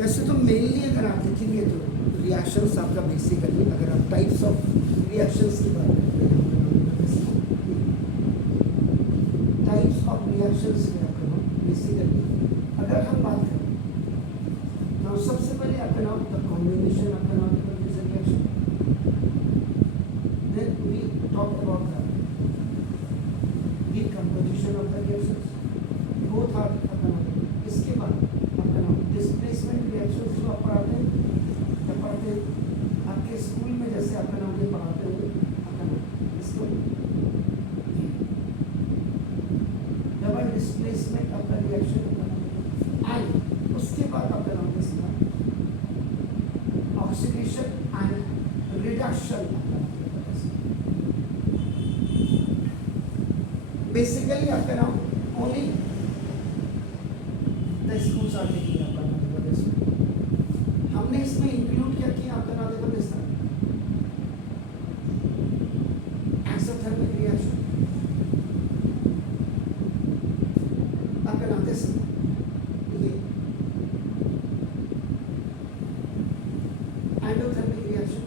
वैसे तो मेनली अगर आप देखेंगे तो रिएक्शंस आपका बेसिकली, अगर आप टाइप्स ऑफ रिएक्शंस की बात करते हैं, टाइप्स ऑफ रिएक्शंस की बात करो बेसिकली अगर हम बात करें तो सबसे पहले आपका नाम द कॉम्बिनेशन आपका नाम is a reaction, then we talk about the decomposition of the gases, both are economic. इसके बाद आपका नाम डिस्प्लेसमेंट रिएक्शंस जो आप पढ़ाते हैं, जब पढ़ते हैं आपके स्कूल में, जैसे आपका नाम ये पढ़ाते होंगे, आपका नाम इसको डबल डिस्प्लेसमेंट आपका रिएक्शन आपका नाम, एंड उसके बाद आपका नाम इसका ऑक्सीडेशन एंड रिडक्शन आपका नाम। बेसिकली आपका नाम only the schools are taking आपका नाम, हमने इसमें इंक्लूड क्या किया आपका नाम देखो इस तरह एक्सोथर्मिक रिएक्शन आपका नाम दिस ये एंडोथर्मिक रिएक्शन,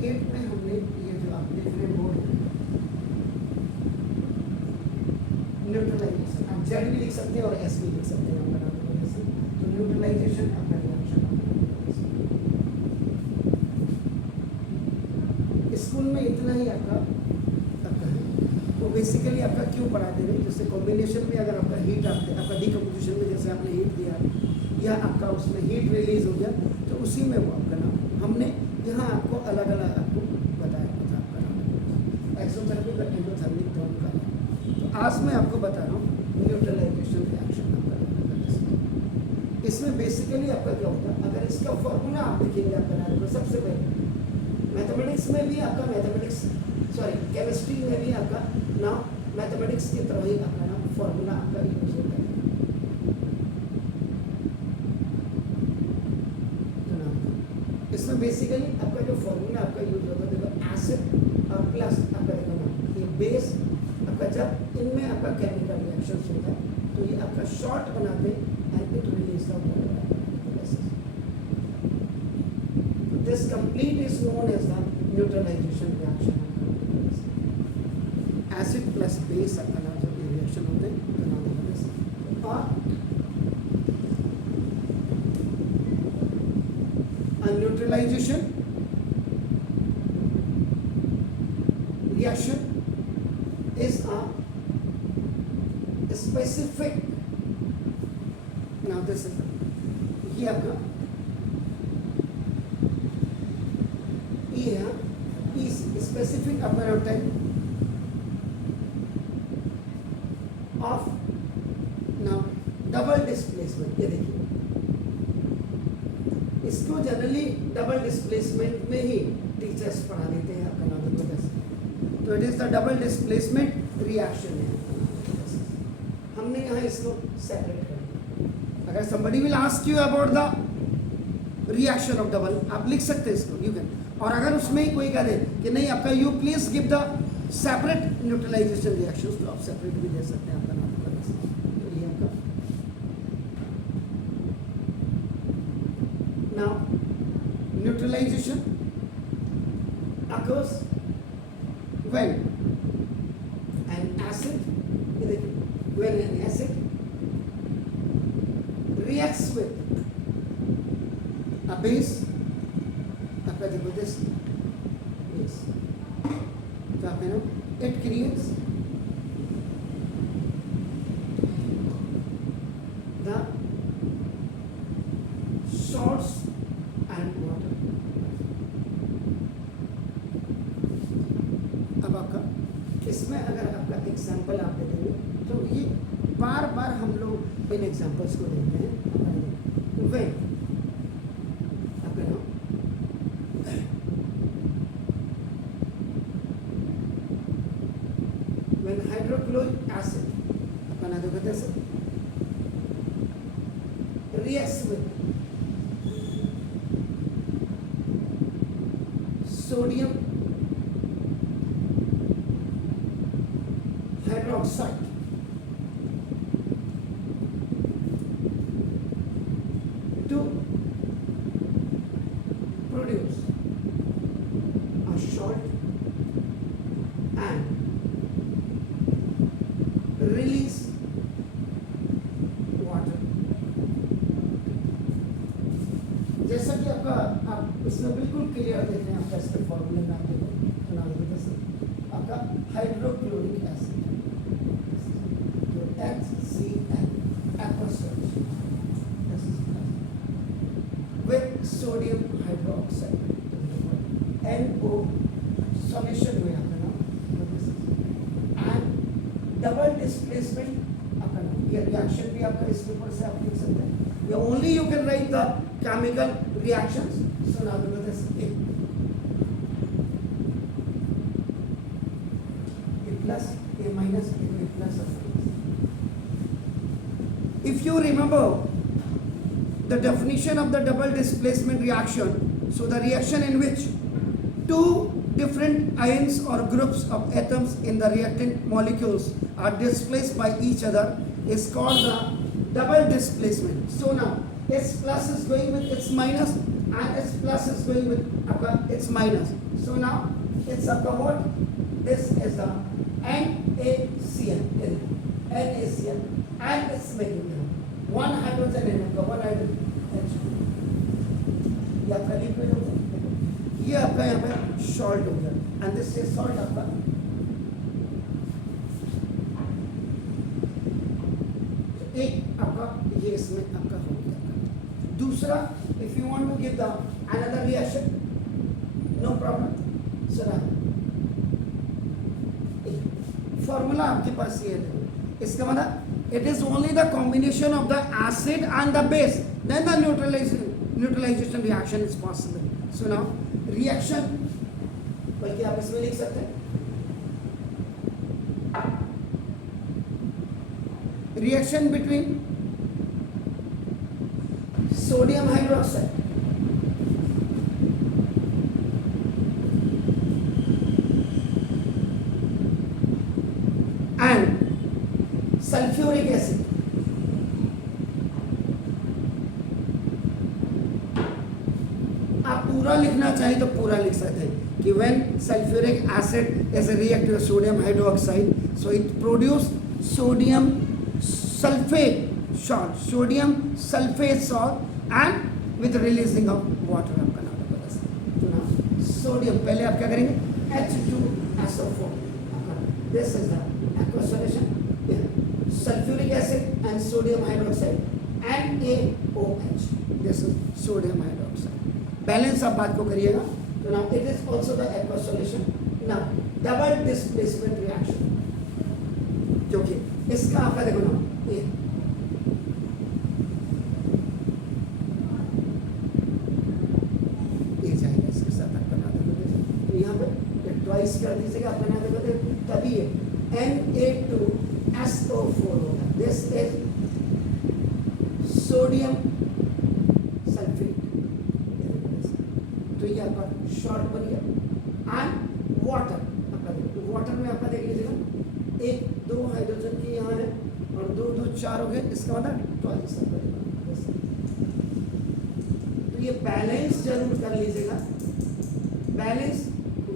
8 में हमने ये जो आप देख रहे हैं बोर्ड न्यूट्रलाइजेशन, आप जेड भी लिख सकते हैं और एस भी लिख सकते हैं आपका नाम जैसे, तो न्यूट्रलाइजेशन आपका रिएक्शन स्कूल में इतना ही आपका है। तो बेसिकली आपका क्यों पढ़ा दे रहे हैं, जैसे कॉम्बिनेशन में अगर आपका हीट आपका डिकम्पोजिशन में जैसे आपने हीट दिया या आपका उसमें हीट रिलीज हो गया, तो उसी में वो आपका नाम हमने यहाँ आपको अलग अलग आपको बताया था आपका नाम एक्सोथर्मिक और एंडोथर्मिक दोनों का। तो आज मैं आपको बता रहा हूँ न्यूट्रलाइजेशन रिएक्शन आपका। इसमें बेसिकली आपका क्या होता है, अगर इसका फॉर्मूला आप देखेंगे आपका नाम तो सबसे पहले मैथमेटिक्स में भी आपका केमिस्ट्री में भी आपका नाम मैथमेटिक्स की तरह ही आपका नाम फॉर्मूला आपका यूज होता है। इसमें बेसिकली आपका जो फॉर्मूला आपका यूज होता है देखो एसिड और प्लस आपका देखो ये बेस आपका, जब इनमें आपका केमिकल रिएक्शंस होता है तो ये आपका शॉर्ट बनाते हैं and it release the water. This complete is known as the neutralization reaction. Acid plus base आपका नाम जब रिएक्शन होते हैं तो नाम और neutralization reaction is a specific, now this is ये आपका ये है इस स्पेसिफिक आपका होता है ऑफ नाउ डबल डिस्प्लेसमेंट। ये देखिए इसको जनरली डबल डिस्प्लेसमेंट में ही टीचर्स पढ़ा देते हैं आपका नाम तो बस, तो it is the double displacement reaction है। हमने यहाँ इसको सेपरेट कर दिया। अगर somebody will ask you about the reaction of double, आप लिख सकते हैं इसको you can, और अगर उसमें ही कोई कह दे कि नहीं आपका you please give the separate neutralization reactions, तो आप सेपरेट भी दे सकते हैं आपका नाम तो बस। तो ये आपका now neutralization occurs when an acid reacts with a base आपका देखो this base, तो आप know it creates the salts and water। अब आपका इसमें अगर आपका एग्जाम्पल आप दे देंगे तो ये बार बार हम लोग इन एग्जाम्पल्स को देखते हैं। when आपका नाम when hydrochloric acid आपका नाम देखो कैसे reacts with sodium hydroxide to produce a salt and release water. जैसा कि आपका आप इसमें बिल्कुल क्लियर देख रहे हैं, आपका इसके फॉर्मूले में आपको बना देते हैं आपका हाइड्रोक्लोरिक एसिड जो HCl aqueous solution with sodium hydroxide NO solution में आपका नाम and double displacement आपका नाम, ये रिएक्शन भी आपका इस पेपर से आप लिख सकते हैं, या only you can write the chemical reactions. So now look at this A plus A minus A plus or minus. If you remember the definition of the double displacement reaction, so the reaction in which two different ions or groups of atoms in the reactant molecules are displaced by each other is called the double displacement. So now H plus is going with its minus and H plus is going with its minus. So now it's what? This is the NaCl and it's making one hydrogen in one hydrogen H. ये आपका liquid हो गया, ये आपका यहाँ पे salt हो गया एंड दिस इज सॉल्ट आपका. एक आपका ये इसमें आपका हो गया. दूसरा, if you want to give the another reaction no problem. So formula आपके पास ये है, इसका मतलब it is only the combination of the acid and the base, then the neutralization reaction is possible. So now reaction, बल्कि आप इसमें लिख सकते हैं reaction between sodium hydroxide and sulphuric acid. आप पूरा लिखना चाहिए तो पूरा लिख सकते हैं कि when sulfuric acid is react with sodium hydroxide, so it produce sodium sulfate salt and with releasing of water. आपका नाम है सोडियम, पहले आप क्या करेंगे H2SO4. This is the aqueous solution. Sulfuric acid and sodium hydroxide NaOH. This is sodium hydroxide. Balance आप बात को करिएगा. So now it is also the aqueous solution. Now double displacement reaction, जो कि इसका आपका देखो ना ये जाएगा इसके साथ आप बना देंगे. तो यहाँ पे ट्वाइस कर दीजिएगा, आप बना देंगे तभी है Na2SO4 होगा. This is sodium sulfate. तो ये आपका शॉर्ट बन गया. एंड वाटर, आपका वाटर में आपका देख लीजिएगा एक दो हाइड्रोजन की यहाँ है और दो दो चार हो गए, इसका मतलब ट्वाइस. तो ये बैलेंस जरूर कर लीजिएगा. बैलेंस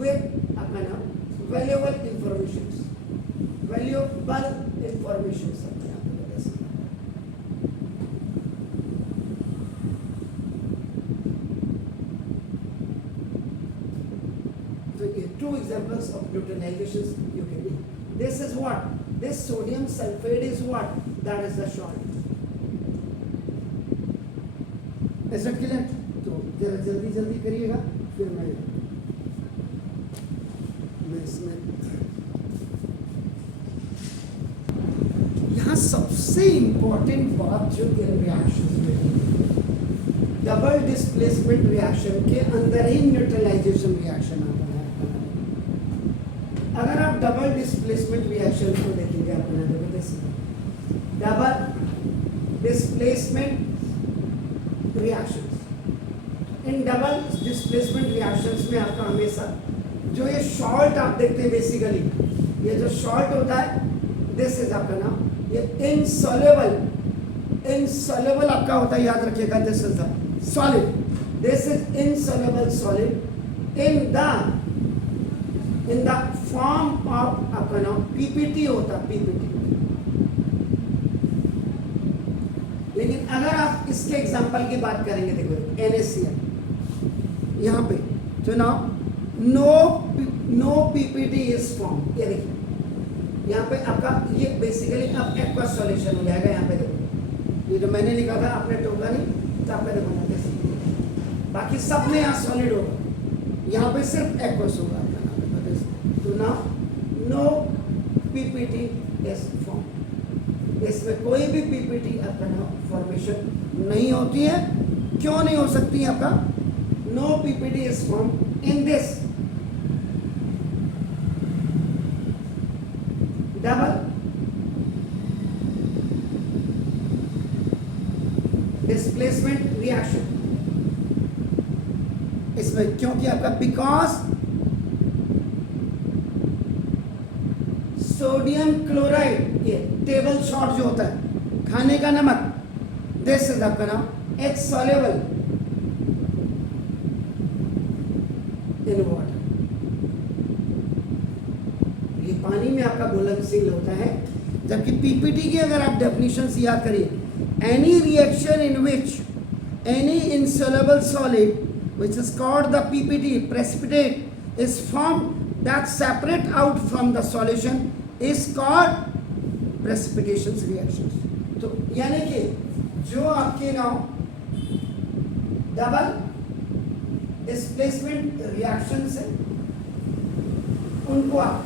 विद आपका नाम वैल्यूएबल इंफॉर्मेशन सकते हैं आप. So two examples of neutralizations you can do. This is what? This sodium sulfate is what? That is the salt. Is that clear? तो जरा जल्दी जल्दी करिएगा, फिर मैं इसमें यहाँ सबसे इंपॉर्टेंट बात जो रिएक्शन में डबल डिस्प्लेसमेंट रिएक्शन के अंदर ही न्यूट्रलाइजेशन रिएक्शन आता है. अगर आप डबल डिस्प्लेसमेंट रिएक्शन को देखेंगे अपना double displacement reactions, in double displacement reactions में आपका हमेशा जो ये सॉल्ट आप देखते हैं, बेसिकली ये जो सॉल्ट होता है दिस इज आपका नाम, ये इनसॉल्युबल आपका होता है, याद रखिएगा, this is the solid, this is insoluble solid in the form of आपका नाम पीपीटी होता, पीपीटी। लेकिन अगर आप इसके एग्जांपल की बात करेंगे, देखो NaCl यहाँ पे, तो now no PPT is form, ये देखिए यहाँ पे आपका ये बेसिकली अब एक्वस सॉल्यूशन हो जाएगा। यहाँ पे देखो, ये जो मैंने लिखा था आपने टोका नहीं, तो आपने देखो ना कैसे, बाकी सब में यहाँ सॉलिड होगा, यहाँ पे सिर्फ एक्वस होगा आपका नाम। तो now no PPT is form, इसमें कोई भी पीपीटी आपका नाम फॉर्मेशन नहीं होती है। क्यों नहीं हो सकती है आपका? No PPT is form in this double displacement reaction, इसमें क्योंकि आपका बिकॉज सोडियम क्लोराइड, ये टेबल सॉल्ट जो होता है, खाने का नमक, दिस इज आपका नाम H soluble इन वाटर, ये पानी में आपका घुलनशील होता है। जबकि पीपीटी की अगर आप डेफिनेशन से याद करिए, any reaction in which any insoluble solid which is called the PPT precipitate is formed that separate out from the solution is called precipitation reactions। तो यानी कि जो आपके नाउ डबल डिस्प्लेसमेंट रिएक्शंस है, उनको आप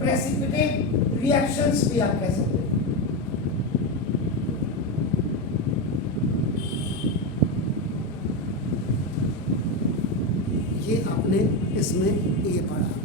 प्रेसिपिटेट रिएक्शंस भी आप कह सकते हैं। ये आपने इसमें ये पढ़ा।